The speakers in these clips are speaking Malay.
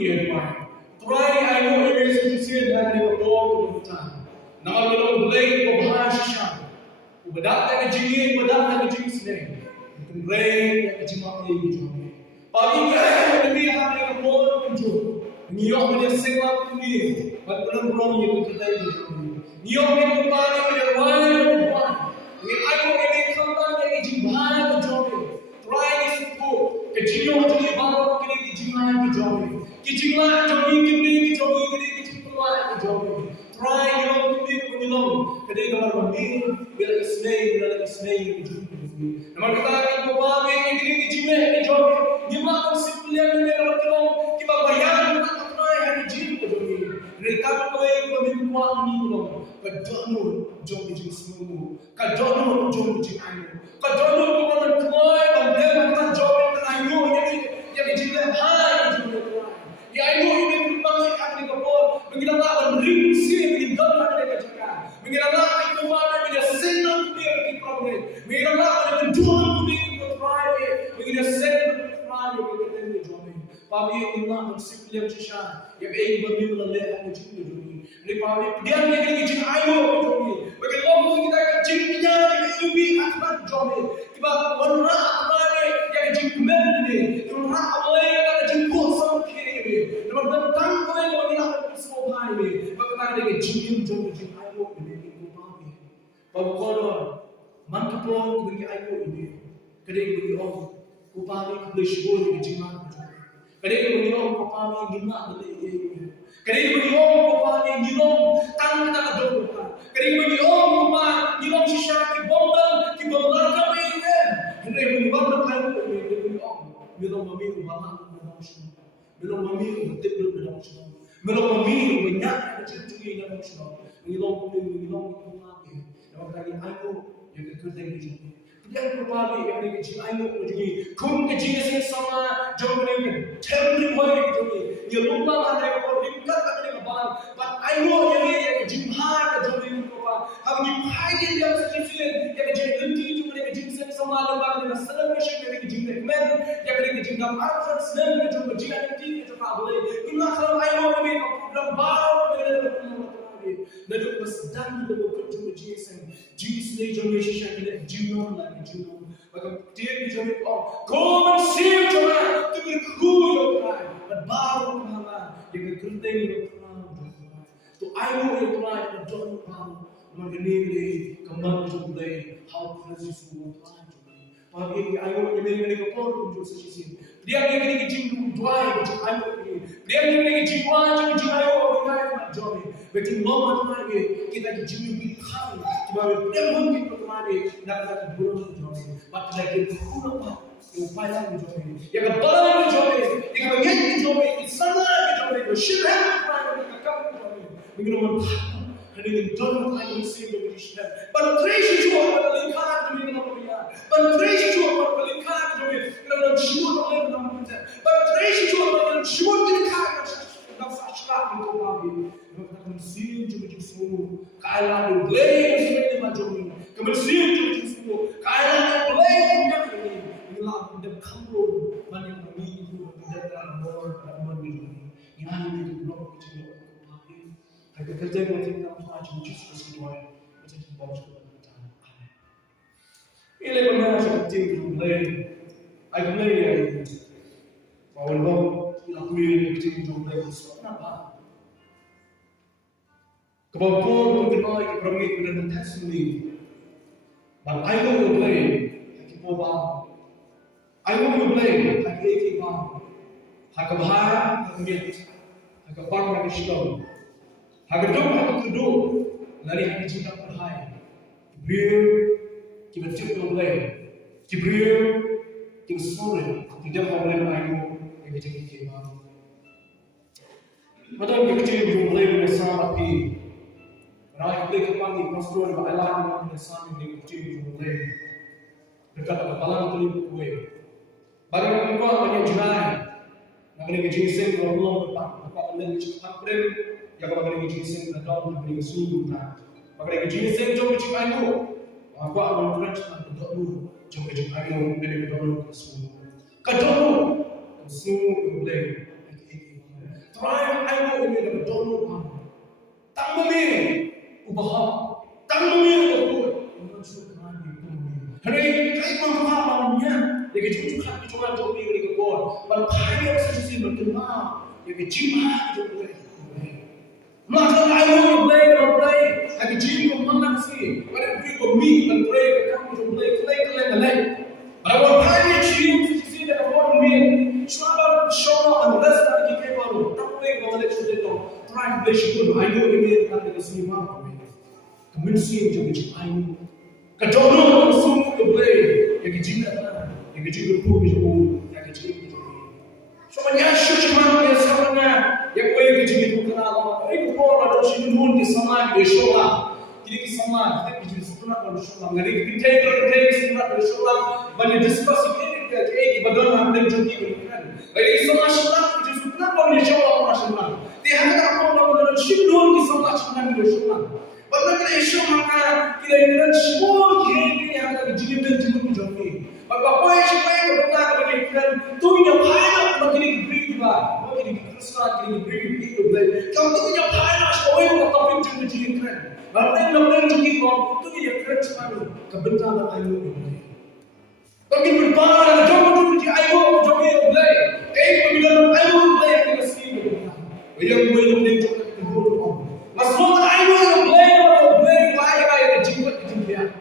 yang mai. Try I know it is to see that in the Lord of time. Now we don't blame for Bahasha. Without that genie, without that genie's name, you can blame that Jima Age. But you can be having a more of control. New York will sing up to me, but don't run you to the New York will buy with a one. When I go in a company, it's Jima Johnny. Try this book. Continue to live out of Jima Johnny. Kijima Johnny, Johnny, Johnny. Try your people alone. Today, no one will explain, will explain. Namun kita akan berbagai ini Jima Johnny. Jima pun simply yang bertolong. Kita bayar kita try hari Jima Johnny. Mereka boleh membuat ini belum. Kadang Johnny Jima semua. Kadang Johnny Jima ini. Kadang kita try dan kita Johnny terayu yang Jima hai Jima. Ya ini ini berbagai kali kapal. Mengira tak beri sih begini dalam mereka cakap. Mengira tak itu mana mengira senang dia di problem. Mengira tak ada tujuan dia itu try. Mengira senang try dia itu jomi. Papi ini nak simply macam yang ini beri melalui aku cakap jomi. Ni papi dia ni kita ayo jomi. Bagaimana kita cakapnya ini akhbar jomi. Kita warna apa yang cakap ni. Warna apa yang cakap sama kiri. Namun tentang apa yang kita semua ini, bagaimana dengan jinim jom ayo ini itu papi. Pagkoro, mantapon bagi ayo ini, kadang bagi orang, kupapi boleh syukur dengan jimat. Kadang bagi orang kupapi gimana boleh ini. Kadang bagi orang kupapi gimana tangan kita kedua. Kadang bagi orang kupapi gimana sisyak kibomdan kami ini. Hendak bagi orang ayo ini bagi orang. Belum memilih bahan dalam semua. Belum memilih betul dalam semua. Belum memilih banyak kecil-kecil dalam semua. Belum lagi. Dalam kali ayo yang kerja ini. Yang pertama yang kecil ayo ini. Kum kecil sih sama jauh ini. Terlalu banyak ini. Dia lupa ada yang kau ringkat ada yang bahan. But ayo yang jihad jauh ini kau. Kami pagi yang sekecil yang kecil nanti itu mereka jihad sama lembaga dengan celebration yang kecil men yang kecil dalam artisan dan juga jihad nanti itu tak boleh. Inilah kalau ayo ini program baru dan itu sedang dilakukan juga jihad. Jihad ni jauh ini syakir jinom lagi jinom. Maka dia jauh come and see jemaah tu berkuyu dan baru nama yang kerja ini tu ayo itu lah yang jauh baru. Mengenai kembali juga how precious semua Tuhan. Pagi ayo ini kapal untuk sesi. Dia ini jinggu dua macam ayo ini. Dia ini jinggu macam jinggu ayo kita nak jomi. Betul normal lagi kita jinggu bikham. Kita dia mungkin pertama nak burung jomi. But lagi kurang upaya jomi. Yang kepala jomi, yang bagian jomi, sana jomi, syirah kita jomi. Mengenai Hari don't like to see the Krishna. But trace you are the card to me. But trace you are the card to me. But trace you are the shoot the card. That's a shot in the body. You can see to be so. Kaila will blame the majority. Come see to be so. Kaila will blame the you love the control. But in the meaning of the more and more meaning. You have to block it. Kerja yang kita lakukan justru sesuai macam bos kita. Ini benar seperti mulai, aku mulai bawa lakuin kerja mulai besar. Kenapa? Kebabon mengenai permit dan testimoni. Dan ayo mulai kita bawa. Ayo mulai kita bawa. Hakabahaya, hakmit, hakabang manusia. Agar dong duduk lari hati cinta perhai, beliau kita cipta mulai, beliau kita sore tidak boleh ayu yang kita kira. Macam kita mulai bersama api, rakyat kita panggil pastor beralam bersama dengan kita mulai dekat kepala kita kue. Bagaimana kita banyak jalan, nak dengan jinseng Allah apa Allah cipta prem. Yang bagaimana jinseng atau bagaimana sungguh nak, bagaimana jinseng jom cakap ayo, aku akan bercakap untuk lu, jom cakap ayo dari kedua sungguh, kedua sungguh boleh. Tamamil ubahap, tamamil ubahap. Hari kai manfaatnya, dia kecuali cuma jauh dari kebun. Berpahaya sesuatu berkembang, dia kecima jauh dari. Maka ayo play, lagi jim mana sih? Pada pergi meet dan play, kamu jauh play. Awal hari jim sisi dah kebun meet, cuma show and rest lagi kebun. Tak play kalau ada sudah tu, try play pun ayo ini nanti kesini mana? Kamu sih jauh jim ayo. Kajono semua play, yang jim dah, yang jim berpuluh jauh, yang jim Soalnya cuma dia sama yang boleh jadi bukan itu pun ada sih pun di sama di sholat. Jadi di sama kita jadi sebenarnya kalau sholat ngeri kita sebenarnya di sholat banyak diskusi ini di badan ada jadi kan. Jadi sama sholat jadi sebenarnya kalau di sholat orang sholat. Dia hanya kalau ada sih di sama di sholat. Padahal kita isu maka kita ingin semua ini yang ada di jadi jadi. Maka apa yang saya berkata kepada kalian, tujuh payah bagi beriba, bagi Kristen, bagi beriba. Kalau tujuh payah, semua yang topik juga jiran. Berarti nampak juga kau tujuh Kristen kebenaran ayu ini. Bagi berbahagia, jangan tujuh ayu, jangan belai. Kayak pemilihan ayu belai yang kita sih. Yang boleh menunjuk kebenaran. Masalah ayu belai, bahaya jiwa kita.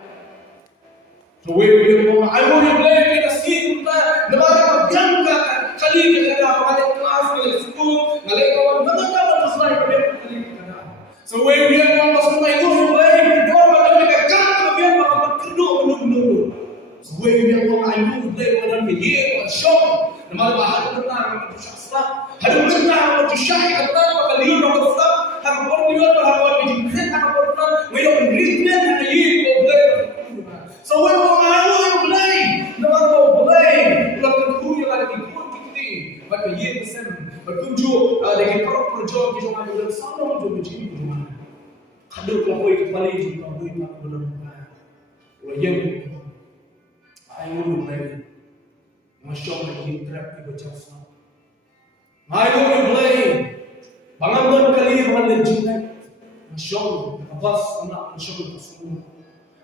So we will I want to play in a scheme that the mother of Bianca, Khalid, class in school, Malay, was like a so we will almost like go play, no, a gun to no. So we will I will play one of the year or show. The mother had to learn to stop. Had to learn to shine a lot of a leader of stuff, have a body of what we did, have a we don't read them in a year or play. So when I play, no matter play, you have to do your like a good thing, but the year is 7. But don't you, they can proper job, you don't have to sound to the gym. Kadu kalau itu balik itu kalau itu aku belum pernah. Yang I want to play, masuk lagi trap di bawah sana. I want to play, bangun kali bangun jinna, masuk, abbas anak masuk semua.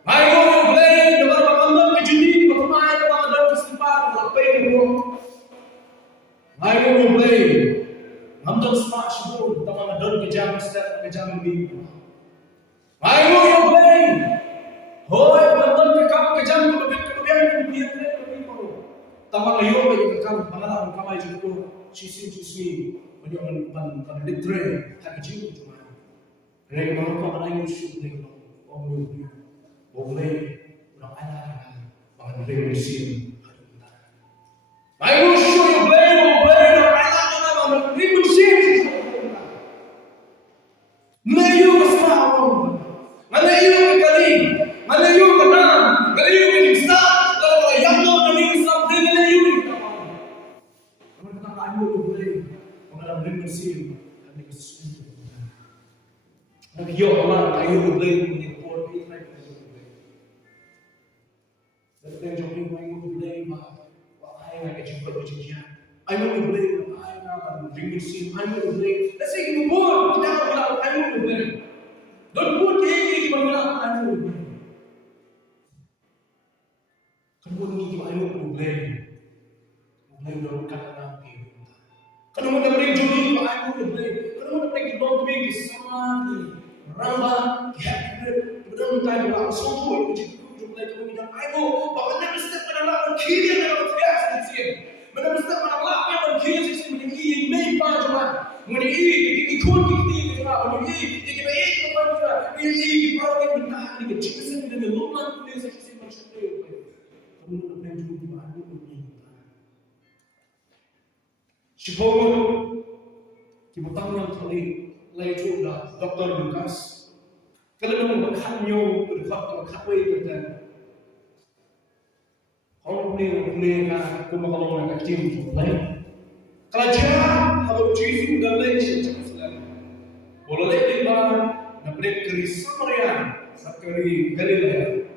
I want to play, the bangun kejudi, bagaimana the bangun kesempat, apa yang I want to play, nonton smart show, teman ada kejam step kejam ini. I want to play, hoi nonton kejam kemudian dia teman ayo bagi kekal pengalaman kamai juga sisi banyak litre tak kecil cuma. Mereka mahu ayo shoot mereka orang boleh orang anak bahkan mereka mesin. I will show you play orang anak bahkan mereka mesin. Melayu besar, Melayu kali, Melayu kenal, Melayu besar. Kalau yang mau beli something Melayu. Kamu kenal ayu boleh, bahkan mereka mesin. Nak yo orang ayu boleh ni port ni. Saya jogging main boleh mah, I nak jumpa berjaya. I want to play, I nak drinking scene, I want to play. Let's say you born, kita bilang I want to play. Don't put any mana I want to play. Kamu ni I want to play. Mulai dorong kata nabi. Kalau mau dapat jogging, I want to play. Kalau mau dapat kita main di sana ni, ramba, happy, betul betul orang semua itu. Kamu bilang, ayo, bapak nak mesti menolak kiri yang ada biasa di sini. Mana mesti menolak yang kiri di sini. Mungkin ini main panjang, mungkin ini ikut kita, mungkin ini kita ikut apa ini kita benar ini kita sini dengan lumayan punya sesi macam itu. Kamu nak main juga di mana ini? Sebab kita tahu yang kali lain juga Dr. Lucas. Kalau nama berkanyo berkatway kita. Orang ni nak kumakalong nak kecil lain. Kalau jangan kalau jisu dan lain macam boleh lima nak keris Samaria, sakari Galilea.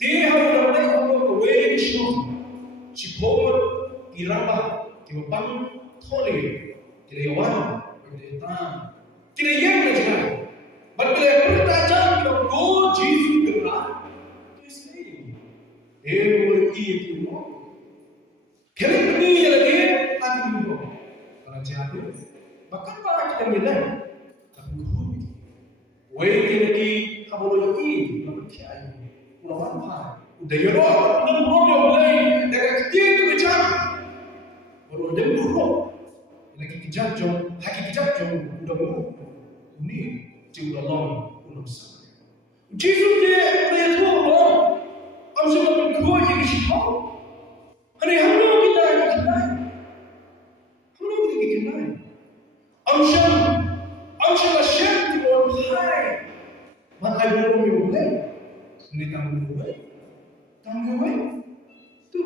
Dia harus dapat orang kawin show, cipor, kiraba, kibapang, tholi, kirayawan, kirayawan, kirayang macam. Berbila bertajam kita go Jesus gerak. Isni. Itu mo. Kali ini lagi hati mo. Kalau jadi, bahkan para kita bilang, tapi go. Wei lagi habolo lagi, tapi kiai. Ulawan pa. Udah yoro, udah bro mulai dari kecil ke kecil. Baru dia bro. Lagi kejap jom, haki kejap jom, udah bro. Ini jiwa Allah udah besar. Jesus dia tu Allah. Am semua berkuat yang kita. Hari hamil kita yang kita. Hamil kita kita. Am semua syaitan tu Allah. Maka ibu mulai. Ini tanggung tu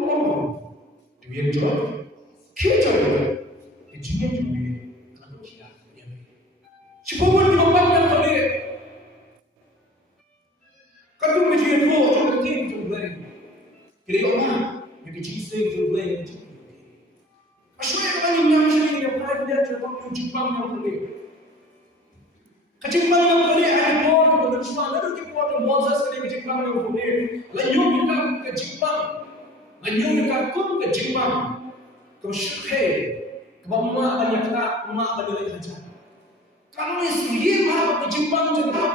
Allah. Dia jual, kita jual. Kejian jual. Kalau kita dia. Siapa pun yang boleh. Kalau kejian tu, kita tu boleh. Kira orang, yang kejian tu boleh. Asyik orang yang sini yang pernah dia cuba Jepang yang boleh. Kejepang yang boleh ada dua orang semua. Lalu kita buat Moses ni kejepang yang boleh. Lalu kita kejepang, lalu kita pun kejepang. Kau syukur, kau banyak banyak kerja. Kalau Islam apa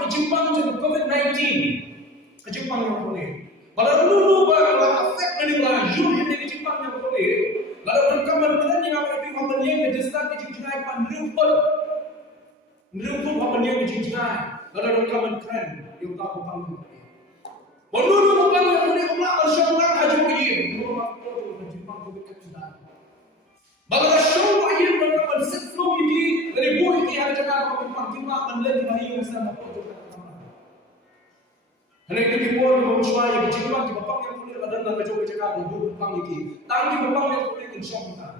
kejepang jadi COVID-19, kejepang yang boleh. Kalau dulu baru efek dari orang Yahudi dari kejepang yang boleh. Lalu mereka berkata yang apa itu apa yang berjasa kejepang apa Nirupun apa yang kejepang. Lalu mereka berkata yang tak apa yang boleh. Lalu apa yang boleh Allah bersyukur haji begini. Kejepang COVID-19. Bagai semua yang mereka bersetuju ini dari buah ini ada cakap kita meneliti bayi yang sedang berproses. Hari ini kita buat manusia yang kecil kita bapang yang boleh ada dalam kerja cakap buah bapang ini. Tangi bapang yang boleh insya Allah.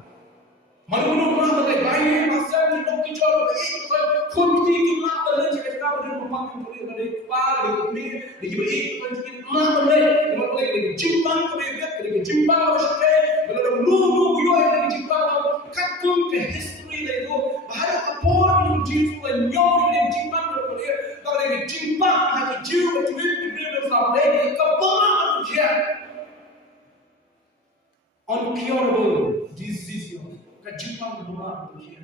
Manusia pernah berkata bayi masa kita kicau itu kunci kita meneliti cakap buah bapang yang boleh ada par di diberi kunci kita boleh dari jimbang dari jimbang manusia kalau dulu yang jimbang katung ke history itu bahaya kapor yang jitu yang nyom yang jimbang boleh kalau yang jimbang hanya jiwa itu diberi sampai kapor dia uncurable disease kejimbang rumah dia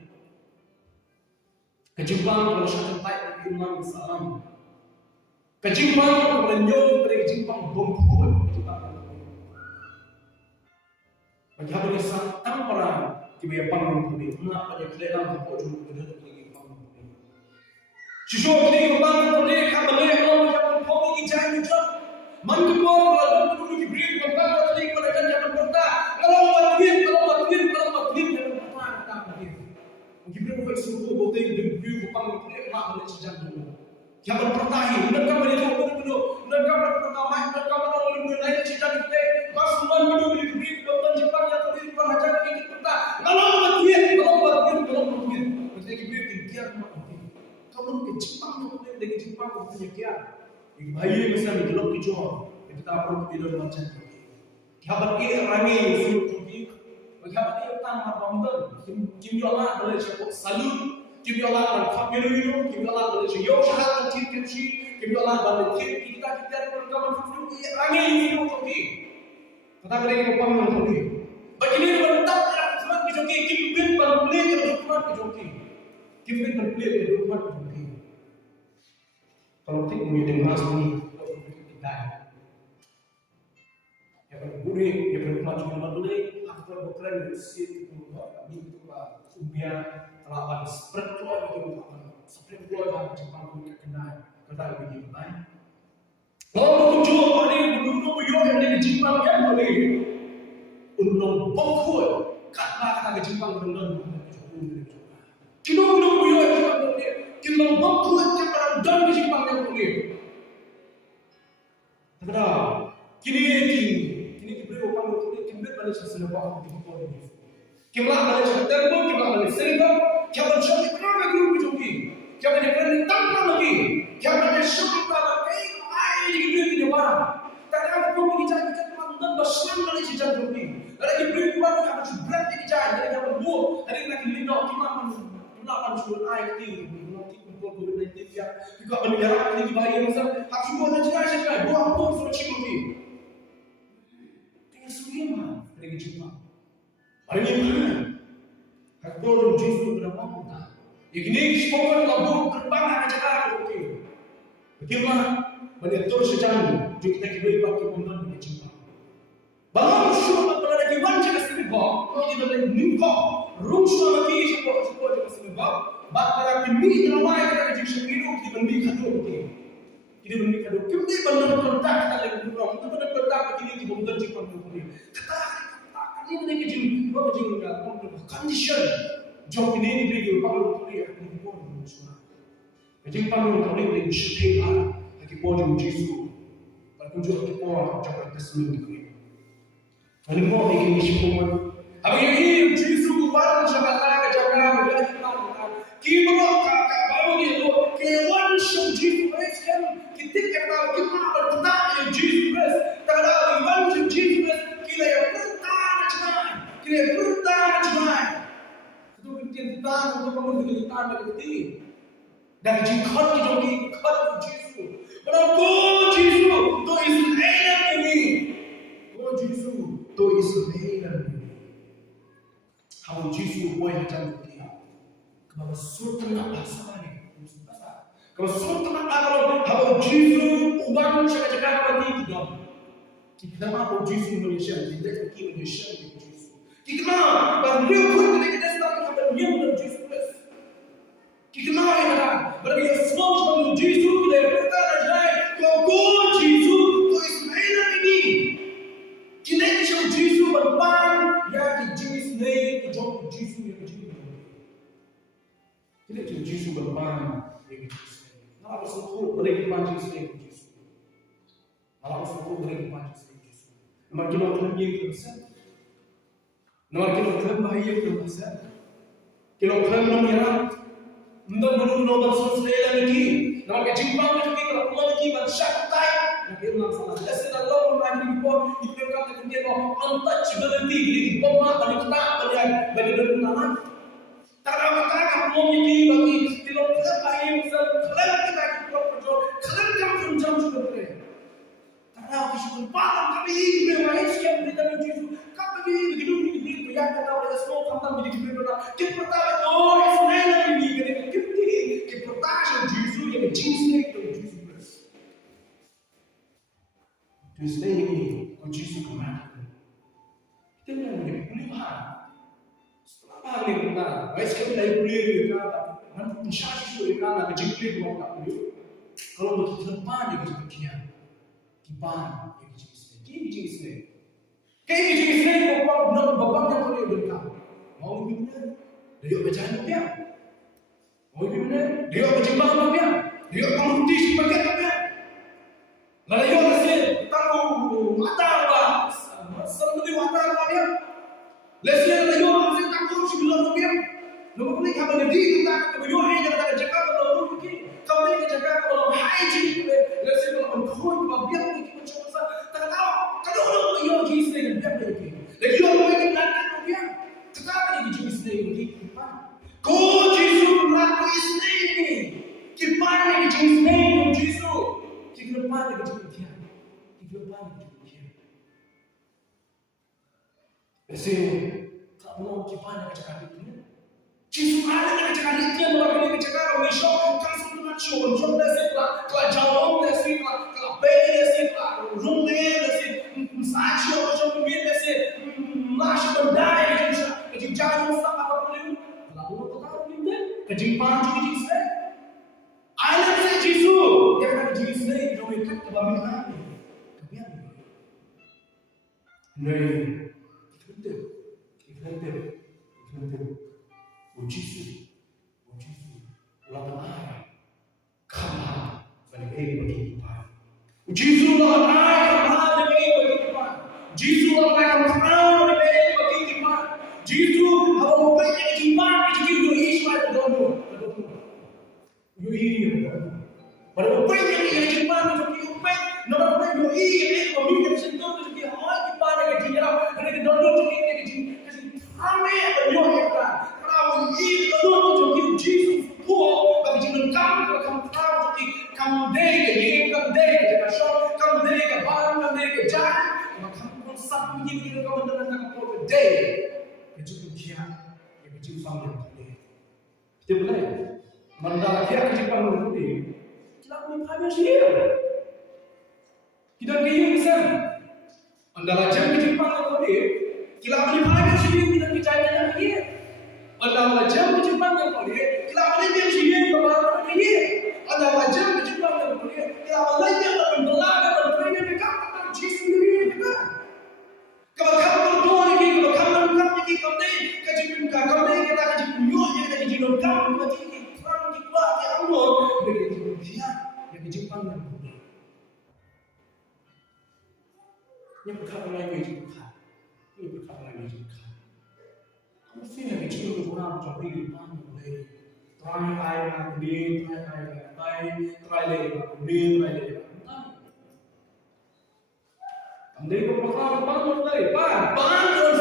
kejimbang kalau satu type human salam kejimbang kalau nyom dari jimbang bongkol bagi hal ini sangat perang kita panggung ini, nak pada kelihatan apa juga kita lagi panggung ini. Sejauh ini panggung ini, kami kalau kita panggung ini jangan lupa, mantu kalau dulu kita beri panggung ini pada jangan berta, kalau matuin jangan berta, tak mungkin. Kita beri panggung suku bote beri panggung ini, nak pada jangan dulu. Jangan bertahi, mereka beri panggung, mereka pertama, mereka melalui naik jangan kita, pas semua dulu beri panggung Jepang yang beri panggung jangan kita berta. Kalau matuin, kita beri kiat matuin. Kalau kita Jepang matuin dengan Jepang punya kiat. Yang bayi misalnya dijelok dijual, kita perlu tidak macam itu. Kiamat ini ramai suruh cuci. Kiamat ini tanpa pamdan. Kim Allah boleh sebut salut. Kim Allah boleh kapiru. Kim Allah boleh sebut syahadat kecil. Kim Allah boleh kita perkaman fufu. Ramai suruh cuci. Kata mereka pamdan cuci. Begini bentak cuma dijoki kimpin berbeli ke rumah dijoki kimpin berbeli ke rumah dijoki kalau tidak menjadi mas ini kita ya berbudi ya berumah cuma berbeli after berkeren sit itu di itu umbia lawan spread keluar dari Jepang ke kenal kata begitu kan kalau tujuh hari menunggu yang dari Jepang yang boleh untung bokul kata Jepang benar kilo buyo Jepang boleh kilo bokul cakap dan Jepang yang boleh ada kini diberi orang boleh kini balik sesuatu apa di bawah ini kini balik sesuatu kini balik sesuatu kini sesuatu kerana guru joki kini dia tanpa lagi kini sesuatu lagi ai di barang karena aku bicara dan bersenang dari sejak joki. Dari diberi Tuhan harus berarti dijahit dari zaman dulu. Dari lagi lindau kita menapan surat ayat ini. control COVID-19 ya. Juga menyerang lagi bahaya masa hak semua nak cakap buat apa semua cakap ni. Tengah suria mah mereka jumpa. Hari ni mana? Hak bodoh Jesus berapa kita. Yang ini semoga labur terbang nak cakap okey. Bagaimana menentur sejauh juga kita kira pakai pembunuh mereka jumpa. Bahawa semua pada lagi wajib kesempatan, kalau kita boleh nimpak, rumah lagi semua kesempatan. Bahawa kini ramai kita kerja sendiri, kita beri kado okey. Kita beri kado. Kita benar kontak kita lagi kurang. Kita benar kontak begini kita benar cakap okey. Kata ini mereka jumpa, apa jumpa condition. Job ini diberi bahawa boleh ini pun semua. Jadi panggil kau ni boleh setia, lagi pun Yesus. Kalau juga kita pun cakap kesempatan. Ano mo, may kinisip ko mo. Habang yung Jesus, parang siya kataka, kaya mo, bago nito, kaya one siya, Jesus Christ, kitik ka tao, kinakapagpunta yung Jesus Christ, tagadaw, one siya, Jesus Christ, kaya yung purta na siya, kaya yung purta na siya. Ito yung tinta, ito yung tinta na kiti. Dahil yung cut, ito yung cut ng Jesus. Parang, go, Jesus, to is enemy. Go, Jesus. To Israel, how Jesus boy macam tu dia. Kalau sultan nak asal ni, kalau sultan nak kalau how Jesus uban cakap apa ni kita. Kita mahu Jesus Malaysia, kita kita Malaysia Jesus. Kita mahu beri pun kita sedang kita beri pun Jesus. Kita mahu kita beri semua pun Jesus kita berkata saja, kau Jesus to Israel ini. Kita cakap Jesus berpan, ya Jesus ni, kita cakap Jesus yang Jesus. Kita cakap Jesus berpan, ya Jesus. Kalau sesuatu boleh dipanggil Jesus. Kalau sesuatu boleh dipanggil Jesus. Nama kita orang yang terasa. Nama kita orang bahaya terasa. Kita orang mengira, mudah menurut nomor sosial lagi. Nama kita jumpa lagi kalau pulang lagi bersyakai. Kita orang salah. Lesson Allah mengajar kita. Kita untouchability di bawah dari kita bagi dunia. Tak ada kamu ini bagi tidak terbaik misal kalian kita berjuang kalian kamu jam sudah boleh. Tak ada kisah malam kami ini bermain sekian berita Yesus. Kami ini hidup ini yang kita oleh semua kamu menjadi kita. Kita pertama oh Israel ini kita pertama Yesus yang Jesus itu Jesus. Yesus ini Jesus kemana? Kita yang boleh faham. Setelah faham ni benar. Baik sekali dari boleh berkata, nanti pensyarah itu berkata, kejadian dua tak boleh. Kalau begitu depan dia kejadian, kiban dia kejadian. Kini kejadian bapak yang boleh berkata, mau gimana? Dia berjalan dia. Mau gimana? Dia berjumpa dia. Dia berhenti sebagai dia. Lalu dia hasil tahu mata apa? Seperti mata apa dia? Lesnya lalu hasil tahu sebelum dia. Lalu boleh kamu jadi kita kamu ini kita jaga kalau mungkin kamu ini jaga kalau hygiene lesnya kalau kontrol kalau dia mungkin macam apa? Tak tahu. Kalau orang yang jenis ni dia mungkin. Lagi orang mungkin nak dia. Tetapi dia jenis ni mungkin apa? Kau Jesus nak Islam ni. Kipan ni jenis ni Jesus. Kita lupa lagi dia. Kita lupa lagi dia. Biasa kamu kipan nak cakap itu. Jesus ada nak cakap itu, orang ini cakap orang Islam kan semua macam desi lah, kalau jauh desi lah, kalau bayi desi lah, rumah desi, sahaja macam ni desi, masih berdaya macam macam jauh sama apa boleh, kalau orang tahu ni, kejipan juga Jesus. Alam saya Jesus, dia kata Jesus ni jauh ikat ke bawah mana? Kebiar ni. Nih, ikut. Jesus, lawan ayah, kalah bagi kehidupan. Jesus lawan ayah, kalah bagi kehidupan. Jesus lawan ayah, kalah bagi kehidupan. Jesus awak bagi kehidupan, jadi you Israel dono. You ini. Baru bagi kehidupan jadi you pay. Nama bagi you ini, kami kita sentuh jadi hal kehidupan lagi dia. Ada dono jadi Amen. Kalau ini kalau tu jadi Jesus, Tuhan bagi kita begini kau mendengarkan apa day. Kecuali kia, kecuali panggil dia. Kita boleh. Mandala kia kecuali panggil dia. Kita boleh panggil dia. Kita dia bisa. Mandala jam kecuali panggil dia. Kita boleh panggil dia. Kita percaya dia. Mandala jam kecuali panggil dia. Kita boleh dia dia kepada dia. Mandala jam kecuali panggil dia. Kita boleh dia mendoakan berdoa dekat Jesus ini dekat. Kalau kamu berdoa lagi, kalau kamu berdoa lagi, kamu ni kajian kamu ni kita kajian punya, kita kajian kamu kajian orang kita yang Allah, kita kajian dia, yang kajian panjang pun. Yang berkata lain kajian kan, yang berkata lain kajian kan. Kamu sih yang kajian orang macam ni panjang boleh. Try ayat ni, try lagi. Andai kau pasal bangun lagi, bangun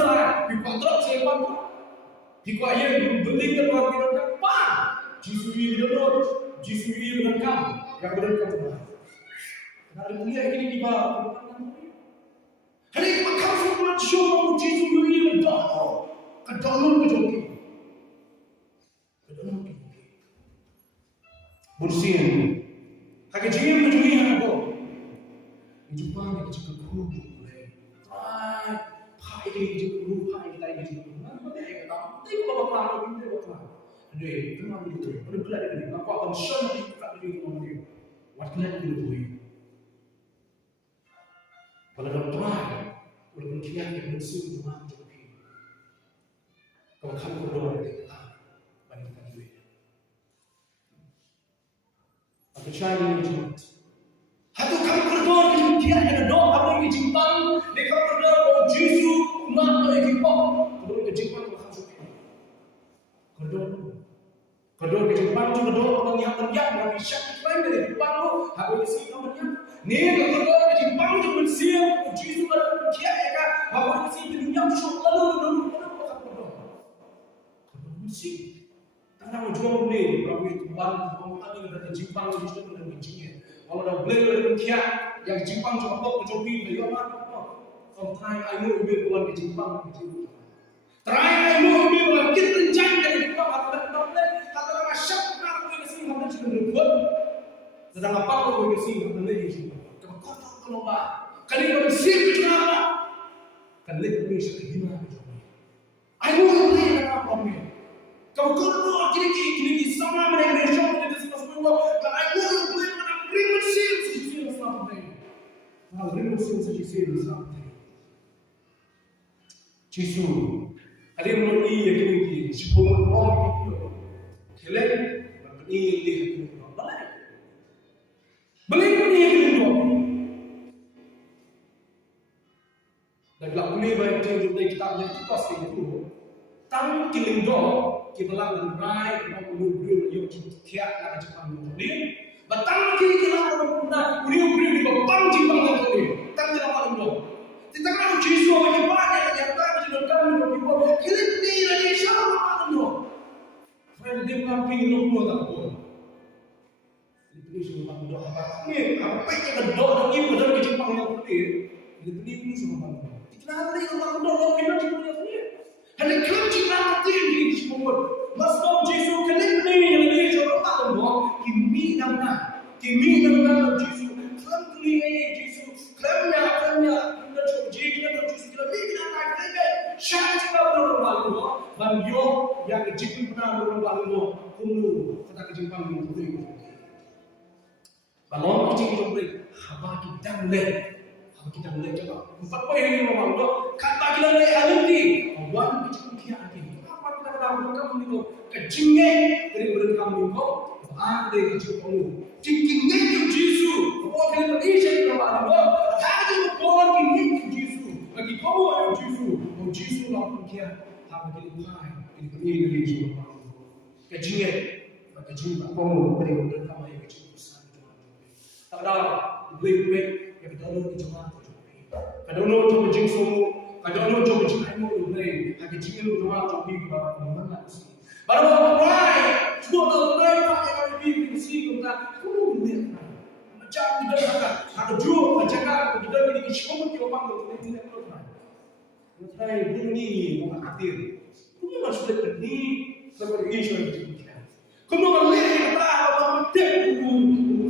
sana, dikontrak siapa pun, dikuayai belikan bagi mereka, Jisui dengan kamu, yang berikan kamu. Karena mulia ini kita, hari ini kamu semua cuma Jisui ini dah, kedalam kejoki, bersih, kaki jiwa kejoki apa? Jumpa dengan cikgu boleh. Pai dia cikgu, pai kita ini cikgu. Mana dia kata? Tapi kalau bapak kita bapak. Aduh, itu mana itu? Ada belah dia. Bapak akan shun kita di rumah dia. Waktunya dia boleh. Kalau dalam try, kalau kian yang bersih rumah cikgu. Kalau kamu berdoa dia kata, bandingkan dia. Apa cara ini cuma? Hatu kamu berdoa dia ada doa apa yang dijimpang, dia kamu berdoa oh Yesus umat yang dijimpang, berdoa dijimpang kamu suka. Berdoa dijimpang juga doa orang yang terjak, yang syak lain dari dijimpang lo, habis isi kamu dia. Ni kalau berdoa dijimpang juga bersiap, Yesus berdoa dia kan, habis isi dunia syok lalu kamu berdoa bersih. Tanah jual ni, berapa itu ban, kamu ada dari dijimpang Yesus berdoa dijimpang. Kalau dah boleh berkia yang Jepang cuma pop kecobi dia apa? Kalau try ayo ubir bukan ke Jepang gitu. Try ayo ubir bukan kita rencang dari Jepang apa boleh kata lama syak nak ke sini mana cuma berbuat. Sedang apa kau ke sini mana lagi Jepang. Kalau kau kalau ba kali kau bersih kenapa? Kan lek ni syak gimana kecobi. Ayo ubir apa problem. Kau kalau kini sama mereka syok di semua ayo ubir Remorsel sesuatu something. Yesus, ada yang melalui yang ini, sepuluh orang itu, kalian berani lihat itu, boleh yang itu. Dan kalau boleh baik kita kitabnya itu pasti itu, tang kilindo kita lakukan baik, kita perlu yang kiat nak cepat ini. Batang kita lakukan pernah uriu di bawah Jepang dan Korea. Tak tidak malu dong. Kita kan Yesus bagi banyak yang tak bisa kami bagi bawah. Kita ni lagi siapa malu dong. Friend dia bukan pingin lo tak boleh. Ini semua malu dong. Ni apa yang berdoa dan ibu dalam Jepang dan Korea. Ini semua malu dong. Kita ada yang malu dong. Lo kita Jepang dan Korea. Hendak kita kita ini semua. Mas tahu Yesus kelik ni yang dia cakap malu dong. Kimi nampak Yesus, kami Yesus, kami kita cuci kita cuci kita ni nak kita syariat kita berlalu, banyo yang Jepang pernah berlalu, kuno kata Jepang itu. Kalau kita boleh, apa kita boleh cakap. Empat poin ini berlalu, kata kita boleh alami, awan kita kia lagi. Apa kita tahu kamu itu kejingnya dari kamu itu. Ada yang Jepang, tingginya Yesus, orang yang berisik dalam Allah, ada yang orang yang Yesus, bagi kamu yang Yesus lakukan kia, apa kita lain, ini Yesus lakukan. Kejingnya, kamu beri kamu yang Yesus. Tak ada, boleh yang kita lakukan jemaat Yesus. Kadang-kadang coba Yesus, kadang-kadang coba Yesus boleh, kejingnya jemaat Yesus mana sih? Baru mulai, semua mulai pakai bibir sih kita, kudu lihat. Macam kita kata, ada jual, macam kita semua kita panggil kita tidak pernah. Kita bunyi orang kafir. Kita masuk ke ni sebagai Israel kita. Kamu melihat kita orang betul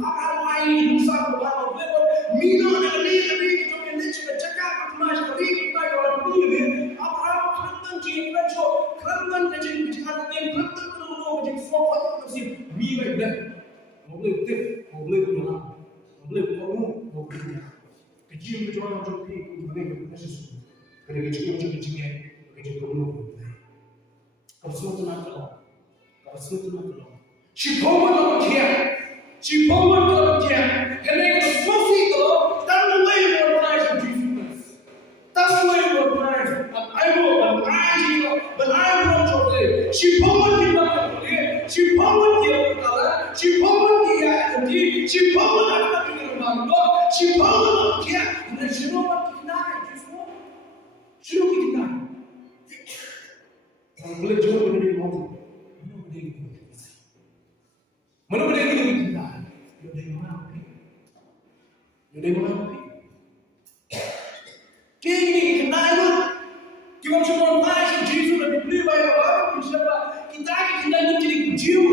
apa lain dosa apa betul. Mina ni kita ni kita cakap macam tadi kita orang begini. Apa kerana kita jo kerana kita bicara tentang kerana kita semua kita sih mina dah. Boleh betul, boleh punya. Boleh kamu boleh punya. Kecil macam mana macam ni, mana kita sesuatu. Kerana kecil macam kecilnya, kecil kamu boleh. Kalau semua tu nak kalau, kalau semua tu nak kalau. Cipoman kalau dia, cipoman kalau dia. Kerana kita semua sih kalau, tak boleh berprice of Jesus. Tak boleh berprice. I will, but I will not joke. Cipoman kita boleh, cipoman dia berkala, cipoman dia nanti, cipoman apa kita berbuat, cipoman dia. Ini semua kita semua, semua kita. Kalau boleh jauh dari mati, mana boleh kita? Dari mana? Dari mana? Kini kenapa? Kita cuma bahas Yesus dan dibeli banyak orang. Kita ni jadi kecil.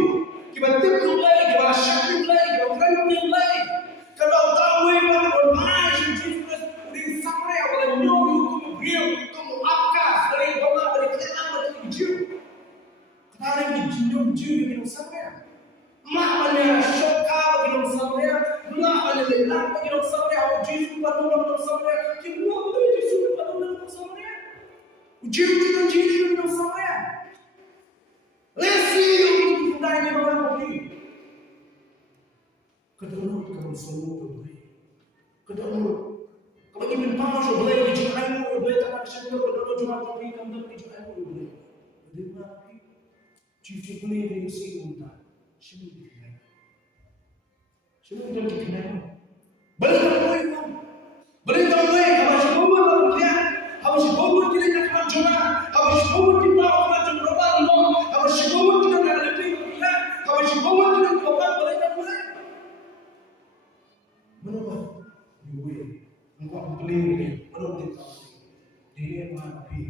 Kita tipu lagi, kita syarik lagi, kita kandung lagi. Kalau tahu yang bahas Yesus di sampai awal nyoyu kemudian kamu akas dari bawah dari kelihatan dari kecil. Kenapa ni kecil ni sampai? Maknanya syokal bagi sampai, maknanya lelah bagi sampai. Awak Yesus patut bagi sampai. Kita buat Yesus patut bagi sampai. Ujian kita sampai. Lesi yang kita ini makan kopi. Kedua kalau semua boleh. Kedua kalau ingin panas boleh, jika boleh tak ada kedua cuma kopi kamu tak jika boleh. Kedua cuci boleh dengan si unta. Semua dikenal. Semua dah dikenal. Boleh tak boleh kan? Boleh tak boleh kalau semua boleh dia. Kalau semua boleh dia nak jona. Kalau semua kita orang jom berapa lama. Kalau semua kita nak lebih dia. Kalau semua kita berapa boleh tak boleh. Mana boleh? Engkau boleh ni. Mana boleh tak boleh? Dia mana api.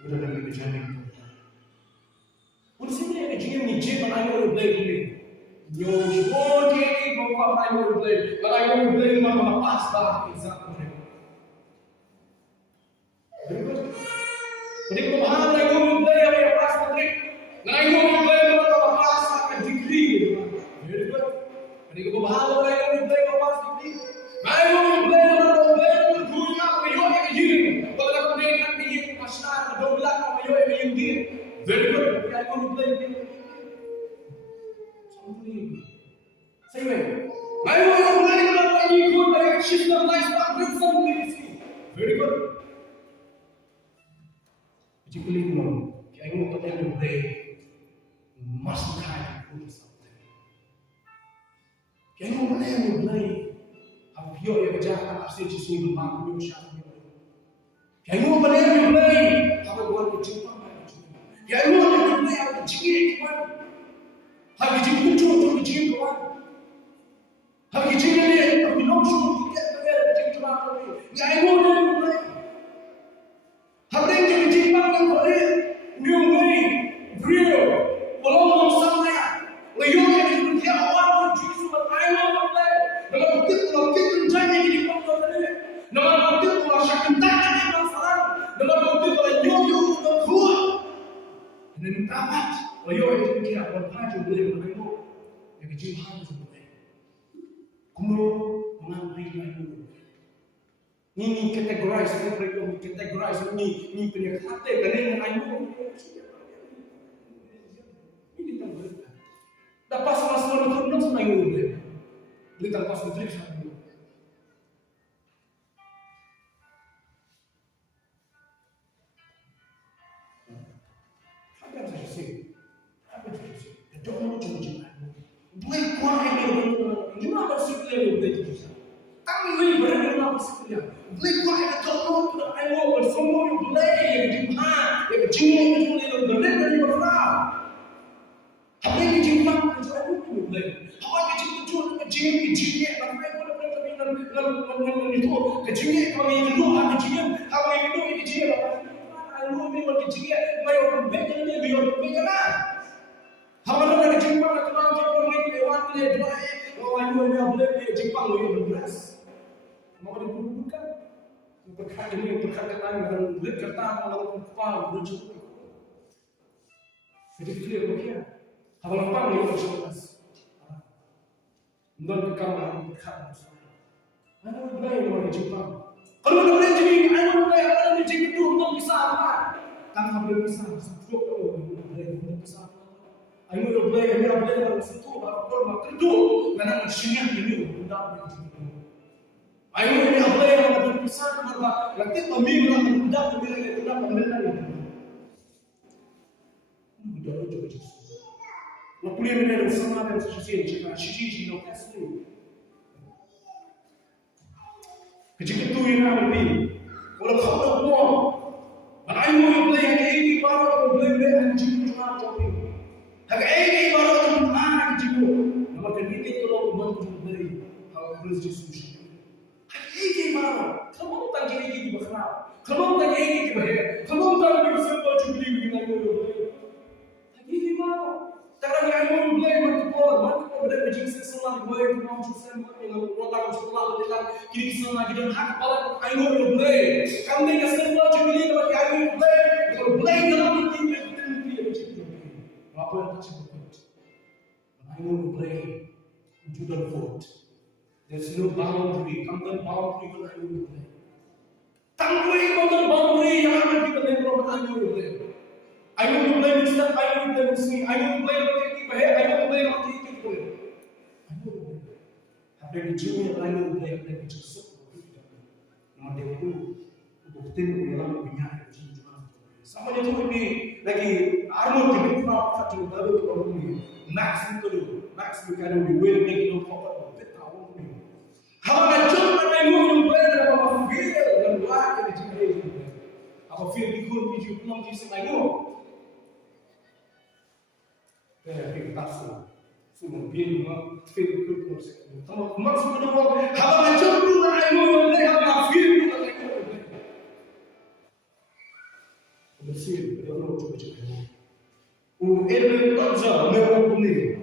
Kita dah lebih berjaya. Pun sini ada jiwa ni jiwa ayo boleh ni. Yo, semua dia ni bawa ayo boleh. Kalau ayo boleh mana pas dah example. Jadi kemana lagi orang boleh yang pas matrik? Lagi orang boleh yang pas akan degree. Jadi kemana lagi orang boleh yang pas degree? Lagi orang boleh yang dunia mayor yang ini. Kalau kita kan ini masyarakat dobla mayor yang ini. Jadi lagi orang boleh yang ini. Same. Lagi orang boleh yang ikut dari shift lifestyle principle. Very good. Jika lingkungan, kita ingin kita yang boleh masuk ke dalam sampai. Kita ingin boleh yang boleh, apa yang berjalan asal jisim bermakna syar'i. Kita ingin boleh yang boleh, apa buat kejutan macam. Kita ingin boleh apa jingit kawan, apa jingit tujuh jingit kawan, apa jingit ni, apa langsung kita berada jingit kawan. Kita ingin boleh. Apa yang jadi jimat yang boleh nyumai, brio, belum sampai, leyon yang dipercaya orang Yesus berayam boleh. Nama bukti kalau kita menjadi jadi panggilan ini, nama bukti kalau syakin tak ada masalah, nama bukti kalau nyoyo dan kuat, dan tamat, leyon yang dipercaya orang Yesus boleh berayam, yang jimat boleh. Kumro mengambil ayam. Ni categorize ni punya kata kerana ayu ni kita boleh dapat sama-sama nak sama ayu boleh kita lepas menteri sama apa yang saya say kita mau cuci boleh kuat ini apa sih yang boleh kita kami boleh berada di sekitar boleh kuat kita tahu ayo bersama boleh yang jemaah yang jimat yang boleh berada di bawah apa yang jimat itu boleh apa yang jimat itu jimat apa yang boleh berada di itu kecil kami itu kecil kami itu kecil ayo memang kecil mai orang bekerja ni biar bekerja lah hamba nak Jepang nak kenal Jepang ni lewat ni dua ayo ni boleh di Jepang ni beras mau dibuka berkat ini berkat-berkat dan berkat orang kuat rujuk jadi clear okey hamba lupa ni beras non kekalan berkat ayo boleh orang Jepang kalau nak boleh jadi ayo boleh orang jadi tu untuk bisa apa tanpa boleh bisa sebab boleh bisa ayo boleh orang situ orang kerja karena sini ini tidak boleh ayo boleh orang bisa karena nanti pemilu tidak boleh mudah juga Jesus lo boleh menjadi sama dengan sesuatu jika sisi no kasih ketika tu yang lebih kalau kau tak mau ayo boleh ini baru boleh anjing cuma jauh hak ini baru anak jiwa nama kedua kalau membantu boleh hal Yesus hak ini baru kamu tak jadi di bakar kamu tak jadi di bahaya kamu tak bisa berjumpa dengan boleh hak ini baru Sekarang yang ayo boleh mantu berada di sisi sebelah boleh kamu justru dengan orang sebelah dengan kiri sebelah dengan hak balat ayo boleh kamu dengan semua jumlah dengan ayo boleh dalam ini apa yang tersebut ayo boleh jual vote there's no boundary kamu boundary kalau ayo boleh tanpa itu boundary yang akan kita lewat ayo boleh ayo boleh Mister, ayo boleh Muslim, ayo boleh berarti bahaya, ayo boleh berarti itu boleh. Ayo boleh. Apa yang jauh ayo boleh, apa yang jauh nama dia itu bukti dalam banyak jiwa. Sama dia tu ini lagi armor jadi fraud satu baru orang ini. Max kalau di will make no profit betul orang ini. How nak jumpa ayo boleh dalam feel dan luar dari jiwa. Apa feel ikut video pulang di sana ayo. Kita semua biar feel good proses. Tahu maksud kita apa? Haba macam tu nak ayo boleh, haba feel kita nak ayo boleh. Bersih, berdoa cuba-cuba. Ele kerja mereka boleh.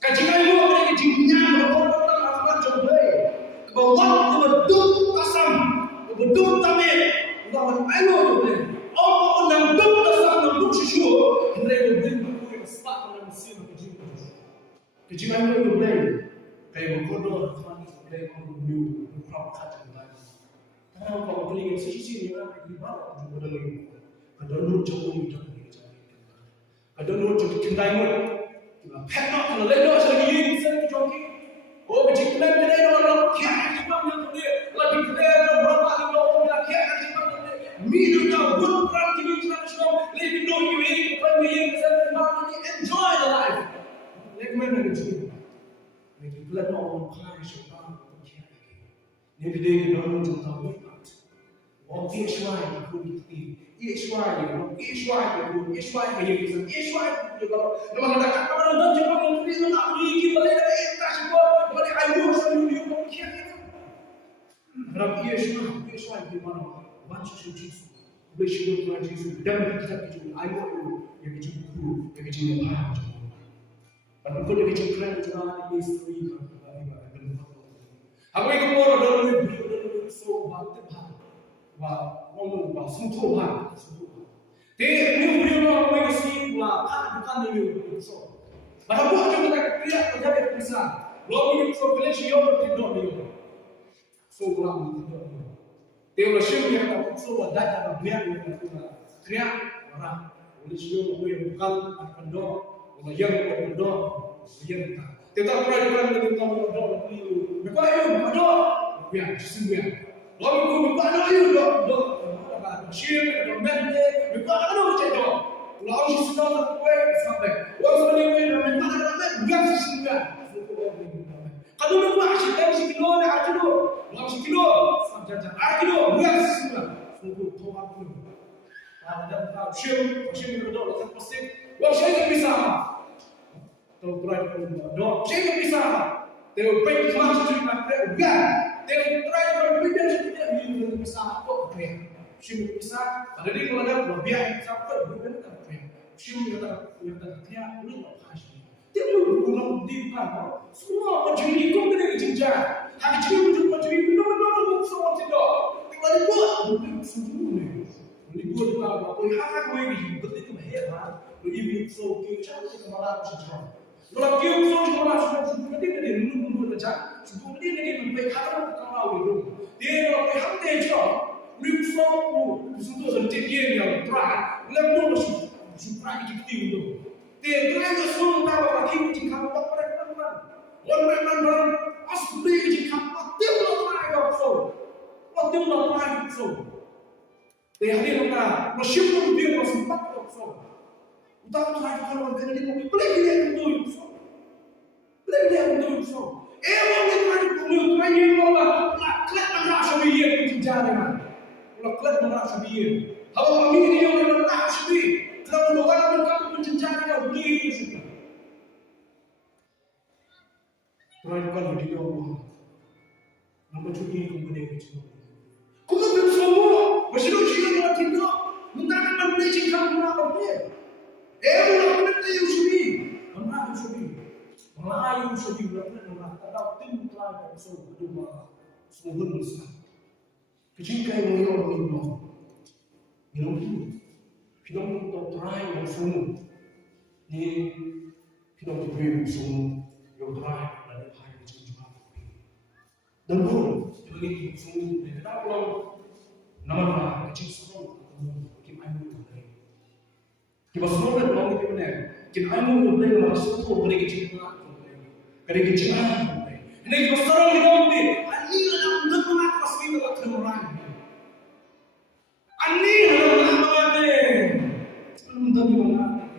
Kajian ayo boleh dijunya, orang tak macam boleh. Kebawa betul kasam, betul tamir. Orang ayo boleh. Orang nak betul kasam, betul susu. Mereka boleh berkuih sebab kejian itu boleh, kayak berkodok, kawan boleh mengambil beberapa kata lagi. Karena kalau beli sisi ni orang di bawah juga boleh. Kadang lu jauh jauh ni jadi. Kadang lu jauh kendai mu, kita pernah kalau lelaki lagi ini bisa joki. Oh kejian kedai orang kian jepang yang boleh, lagi kedai berapa lagi orang bilang kian jepang boleh. Minum jauh pun perang kini kita semua lebih dulu ini, pergi yang kita enjoy the life. Like mana kecil, like bulan orang kaya syaitan berkhianat. Ni dia dalam jumlah umat. Orang Israel ikut Israel yang juga. Nama kata kata orang Jepang yang tulis nak beli boleh ada kita semua boleh ayo selalu dia berkhianat. Kerana Israel di mana banyak suci. Bersyukur Tuhan Yesus dan kita itu ayo yang dicukup yang dijaga. Kalau kau dah cakap jangan isteri apa yang kau orang dalam so batu bah orang bah suntuk bah. Tapi ni beriau orang mesti bah bukan ni so. Pada buat macam kita kriat terjadi pesan. Lalu ni so boleh siapa bertindak ni. So orang bertindak. Dia sih yang aku so data banyak yang kita kriat orang boleh siapa boleh bukan bertindak. Yang berdoa, yang tak. Kita pernah dengan kamu berdoa dulu. Berdoa, berdoa. Ya, sesuai. Lalu berdoa dulu, berdoa. Share, berdoa. Berdoa apa macam doa? Lalu sesuatu apa sampai. Walau ni pun berdoa apa? Biar sesuai. Kalau berdoa kita mesti kilo nak kilo. Lalu kilo, sampai kilo, biar sesuai. Sungguh Tuhan pun. Ada share berdoa pasti. Walau saya bisa. Tahu berada dalam doa. Jangan bisa. Tahu baik kelas itu nak berdoa. They try to evidence that you will besar apa dia. Sim besar, ada di mana lebih sampai bukan apa. Sim kata dia belum apa sih. Dia belum di mana. Semua penjuri kau kena dijenjang. Hari ini penjuri belum semua tidak. Tinggal dibuat, belum semua ni. Dibuat apa? Kau hak kau ini betul tu mahal. Kau ini so kau cakap kemalan sejarah. Kalau kau so kemalan sejarah, nanti dia belum aja. Sebelum dia mempunyai hak kalau itu. Dia kalau hak dia je. Mixo sudah terjadi yang berat, lalu supaya kita itu. Dia kerana semua tahu lagi jika apa orang asli jika dia belum pernah so, dia belum pernah so. Dia hari kita masih dia masih tak so. Utama saya kalau dia ni boleh dia itu so, boleh dia itu so. Orang yang punya yang mana kelak merasa dia itu jalan. Kelak merasa dia. Kalau kami dia orang tak sedih, kalau orang kamu menjenjang dia beli sedih. Tuhan kalau dia orang, nama cuci kemudian kecil. Kamu bersama, bersama kita nak tidak, mungkin kita boleh cakap mana boleh. Orang kita yang sedih, mana sedih, Melayu sedih berapa orang tak tim telah bersama berdua, semua bersama. Ketika yang orang minum, film try yang semua, ni film tu semua yang try dari hari itu juga. Dan pun bagi semua kita kalau nama kecil semua kita mahu berdaya. Kita semua berlalu di mana? Kita mahu berdaya maksud tu beri kecil mana? Beri kecil mana? Ini kita seorang di dalam ni. Ani ada untuk mana pasti kita terang. Ani ada apa belum tahu mana.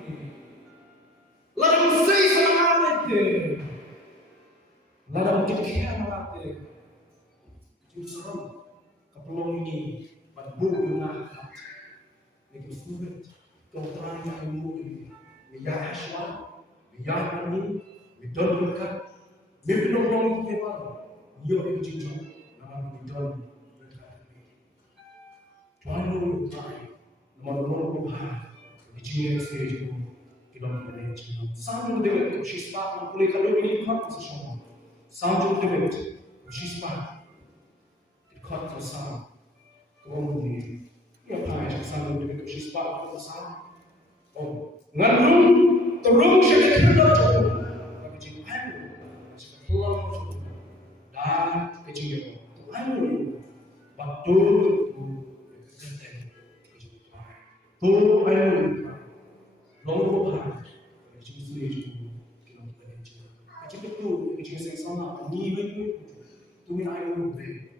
Lalu saya sama ada. Lalu kita mana ada. Justru keperluan ini pada buku nak. Ini sulit. Kau terang yang mungkin. Biar asal, biar ini, biar berkat. Biar orang itu hebat. Dia itu cinta. Nama biar berkat. Tuhan itu terang. Nomor berbahan. Dia stage kita boleh cinta. Sambil dia bersifat boleh kalau ini kuat sesuatu. Sambil dia bersifat kuat sesuatu. Kemudian dia paham sambil dia bersifat kuat sesuatu. Oh, ngarum terus saya tidak tahu. Tapi jika aku masih pulang dan kecil, aku betul Todo ayo, logo para, gente mesmo que não pode. A gente tu, a gente sem só na nível, tu me ayo bem.